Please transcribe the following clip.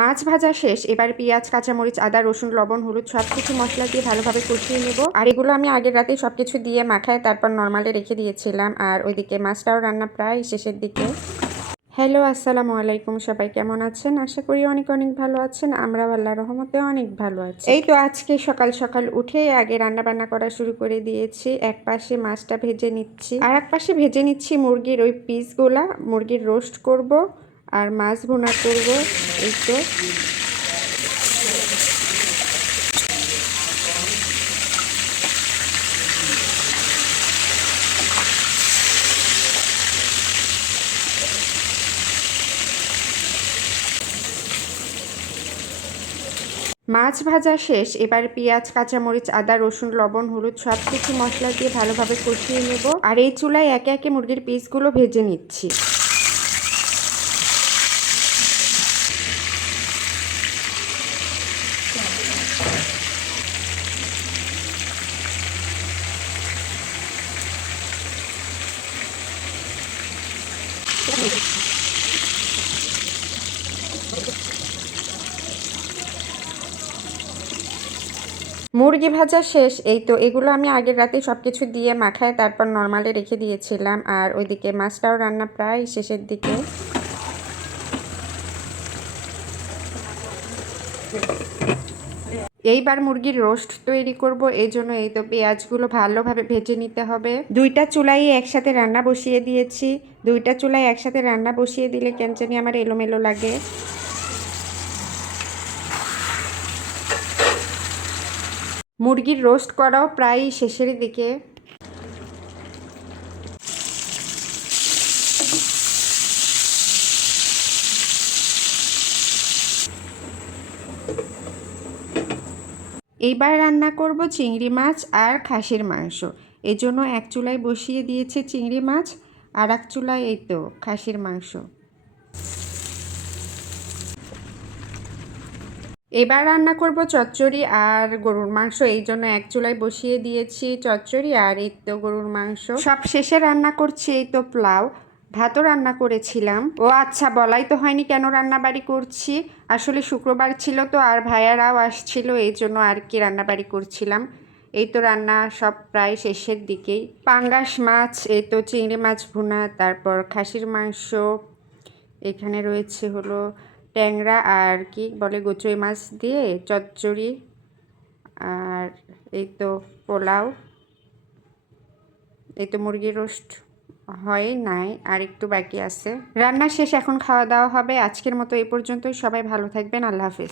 মাছ ভাজা শেষ। এবার পেঁয়াজ, কাঁচামরিচ, আদা, রসুন, লবণ, হলুদ সবকিছু মশলা দিয়ে ভালোভাবে কষিয়ে নেব। আর এগুলো আমি আগের রাতে সবকিছু দিয়ে মাখায় তারপর নর্মালে রেখে দিয়েছিলাম। আর ওইদিকে মাছটাও রান্না প্রায় শেষের দিকে। হ্যালো, আসসালামু আলাইকুম। সবাই কেমন আছেন? আশা করি অনেক অনেক ভালো আছেন। আমরাও আল্লাহর রহমতে অনেক ভালো আছি। এই তো আজকে সকাল সকাল উঠে আগে রান্না বান্না করা শুরু করে দিয়েছি। এক পাশে মাছটা ভেজে নিচ্ছি, আর এক পাশে ভেজে নিচ্ছি মুরগির ওই পিসগুলা। মুরগির রোস্ট করব আর মাছ ভুনা করব। এই তো মাছ ভাজা শেষ। এবার পেঁয়াজ, কাঁচামরিচ, আদা, রসুন, লবণ, হলুদ সবকিছু মশলা দিয়ে ভালোভাবে কষিয়ে নেব। আর এই চুলায় একে একে মুরগির পিসগুলো ভেজে নিচ্ছি। মুরগি ভাজা শেষ। এই তো এগুলো আমি আগের রাতে সব কিছু দিয়ে মাখায় তারপর নর্মালে রেখে দিয়েছিলাম। আর ওইদিকে মাছটাও রান্না প্রায় শেষের দিকে। এইবার মুরগির রোস্ট তৈরি করব। এই জন্য এই তো পেঁয়াজগুলো ভালোভাবে ভেজে নিতে হবে। দুইটা চুলাই একসাথে রান্না বসিয়ে দিয়েছি। দুইটা চুলাই একসাথে রান্না বসিয়ে দিলে কেন জানি আমার এলোমেলো লাগে। মুরগির রোস্ট করাও প্রায় শেষের দিকে। এইবার রান্না করব চিংড়ি মাছ আর খাসির মাংস। এই জন্য এক চুলায় বসিয়ে দিয়েছি চিংড়ি মাছ, আর এক চুলায় এই তো খাসির মাংস। এবার রান্না করব চচ্চড়ি আর গরুর মাংস। এই জন্য এক চুলায় বসিয়ে দিয়েছি চচ্চড়ি আর এই তো গরুর মাংস। সব শেষে রান্না করছি এই তো পোলাও। ভাতও রান্না করেছিলাম। ও আচ্ছা, বলাই তো হয়নি কেন রান্নাবাড়ি করছি। আসলে শুক্রবার ছিল তো, আর ভাইয়ারাও আসছিল, এই জন্য আর কি রান্নাবাড়ি করছিলাম। এই তো রান্না সব প্রায় শেষের দিকেই। পাঙ্গাস মাছ, এই তো চিংড়ি মাছ ভুনা, তারপর খাসির মাংস, এখানে রয়েছে হলো ট্যাংরা আর কি বলে গোচই মাছ দিয়ে চচ্চড়ি, আর এই তো পোলাও। এই তো মুরগির রোস্ট হয় নাই, আর একটু বাকি আছে। রান্না শেষ, এখন খাওয়া দাওয়া হবে। আজকের মতো এই পর্যন্তই। সবাই ভালো থাকবেন। আল্লাহ হাফেজ।